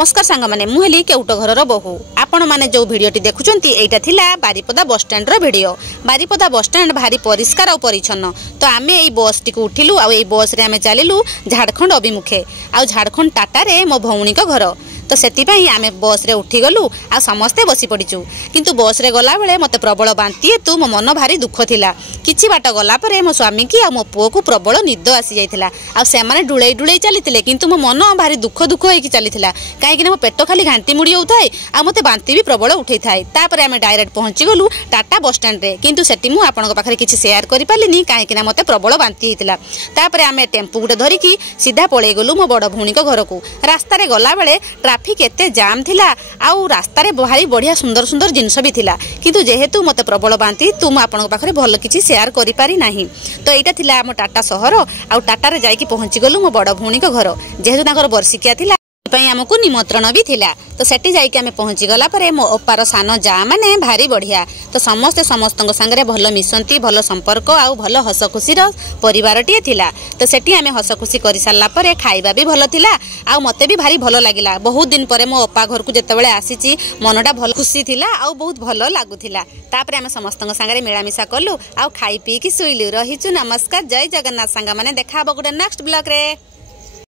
नमस्कार सांग मैंने मुझे केउट घर बहु आपण मैंने जो भिडटी देखुं यहाँ Baripada bus stand video. Baripada bus stand भारी परिष्कार और परिच्छन्न। तो आम यही बस टी उठिलु आई बस रे आम चलिलु झारखंड अभिमुखे आ झारखंड टाटारे मो भौणी घर। तो से आम बस रे उठीगलु आ समस्ते बसी पड़ीचु किंतु बस रे गला बेले मते प्रबल बांती हेतु मो मन भारी दुख थिला। किछि बाट गला परे मो स्वामी की आ मो पुओ को प्रबल निद आसी जाइथिला आ से माने डुळै डुळै चलीथिले किंतु मो मन भारी दुख दुख होई चलीथिला काहेकि मो पेट खाली घांटी मुड़ी होउथाय आ मते बांती भी प्रबल उठै थाय। तापर आम डायरेक्ट पहुंची गलु टाटा बस स्टैंड रे किंतु सेठी मु आपनक पाखरे किछि शेयर करि पालिनी काहेकि मते प्रबल बांती हेतिला। तापर आम टेम्पू गुटे धरिकी सीधा पळै गलु मो बड़ भौणी घर को। रास्ता रे गला बेले ट्रैफिक एते जाम थिला आउ रास्ता रे भारी बढ़िया सुंदर सुंदर जिनस भी थिला किंतु जेहेतु मते प्रबल बांती तुम आपन पाखरे भल किछि शेयर करि पारि नाही। तो एटा थिला हम टाटा शहर आउ टाटा रे जाई कि पहुंची गलु मो बड़ भौणी घर जेहेतु ताकर वर्षिकिया थिला आमको निमंत्रण भी थिला। तो सेठी जाई कि आमे पहुंची गला परे मो ओपार सान जा माने भारी बढ़िया। तो समस्ते समस्तक संगे भल मिसंती भल संपर्क आउ भल हस खुशी परिवारटीए थिला। तो सेठी आमे हस खुशी करि सारला परे खाइबा भी भल थिला आउ मते भी भारी भल लागिला। बहुत दिन परे मो ओपा घर को जेतेबेले आसीची मनटा भल खुशी थिला आउ बहुत भल लागुथिला। तापरे आमे समस्तक संगे मिलामिशा कलु आउ खाई पी कि सुइलु रहिचु। नमस्कार जय जगन्नाथ सांगा माने देखा हबो गुटे नेक्स्ट ब्लॉग रे।